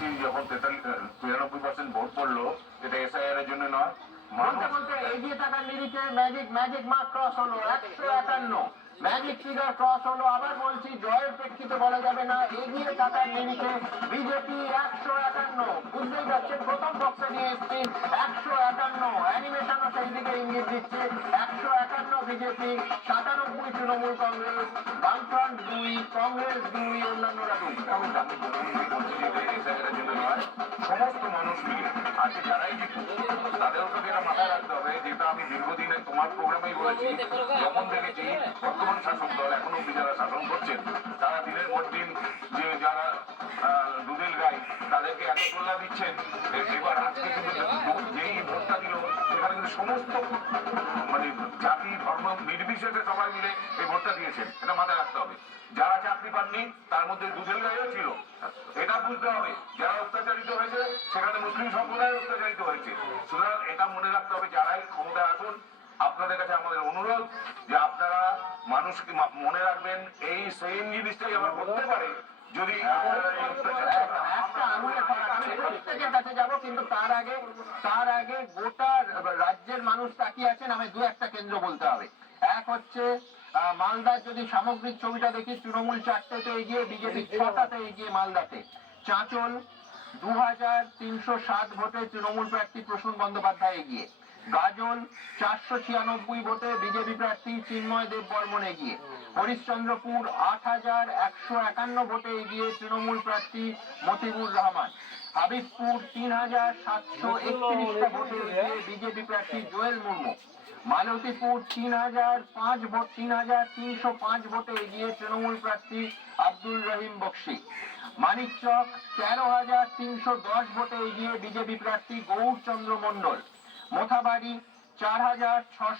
বলছি যখন 93% ভোট পড়লো, এটা এসআইআর এর জন্য নয়, বলতে বলতে এগিয়ে থাকার নিরিখে ম্যাজিক মার্ক ক্রস হলো 151, ম্যাজিক ফিগার ক্রস হলো। আবার বলছি, জয়ের প্রেক্ষিতে বলা যাবে না, এগিয়ে থাকার নিরিখে বিজেপি 151। বুঝতেই পারছেন, প্রথম বক্সে নিয়ে এসছি 151, অ্যানিমেশনও সেই দিকে ইঙ্গিত দিচ্ছে 151 বিজেপি, 97 তৃণমূল কংগ্রেস, বামফ্রন্ট 2, কংগ্রেস 2, অন্যান্যরা 2। আমি বলছি যে এসআইআর এর জন্য নয়, সমস্ত মানুষ মিলে আজকে যারাই জিতুক তাদেরও তো এটা মাথায় রাখতে হবে, যেটা আমি দীর্ঘদিনে তোমার প্রোগ্রামেই বলেছি, যখন দেখেছি বর্তমান শাসক দল এখন অব্দি যারা শাসন করছেন তারা দিনের পর দিন যে যারা দুধেল গাই তাদেরকে এত তোলা দিচ্ছেন। এবার আজকে কিন্তু যেই ভোটটা দিল সেখানে কিন্তু সমস্ত মানে জাতি ধর্ম নির্বিশেষে সবাই মিলে এই ভোটটা দিয়েছেন, এটা মাথায় রাখতে হবে। যারা চাকরি পাননি তার মধ্যে দুধেল গাইও ছিল, এটা বুঝতে হবে। যারা অত্যাচারিত হয়েছে সেখানে মুসলিম সম্প্রদায় অত্যাচারিত হয়েছে। সুতরাং এটা মনে রাখতে হবে, যারাই ক্ষমতায় আসুন আপনাদের কাছে আমাদের অনুরোধ যে আপনারা মানুষকে মনে রাখবেন, এই সেম জিনিসটাই আবার করতে পারে যদি একটা আঙুলের ফারাক। আমি প্রত্যেকের কাছে যাবো, কিন্তু তার আগে গোটা রাজ্যের মানুষ তাকিয়ে আছেন। আমি দু একটা কেন্দ্র বলতে হবে। এক হচ্ছে মালদার, যদি সামগ্রিক ছবিটা দেখি, তৃণমূল 4তে এগিয়ে, বিজেপি 6টাতে এগিয়ে মালদাতে। চাঁচল 2307 ভোটে তৃণমূল প্রার্থী প্রসূন বন্দ্যোপাধ্যায় এগিয়ে। গাজল 496 ভোটে বিজেপি প্রার্থী চিন্ময় দেব বর্মন এগিয়ে। হরিশ্চন্দ্রপুর 8151 ভোটে এগিয়ে তৃণমূল প্রার্থী মতিবুর রহমান। হাবিবপুর 3731টা ভোটে এগিয়ে বিজেপি প্রার্থী জোয়েল মুর্মু। মালতীপুর 3305 ভোটে এগিয়ে তৃণমূল প্রার্থী আব্দুল রহিম বক্সি। মানিকচক 13310 ভোটে এগিয়ে বিজেপি প্রার্থী গৌরচন্দ্র মণ্ডল। মোথাবাড়ি 4600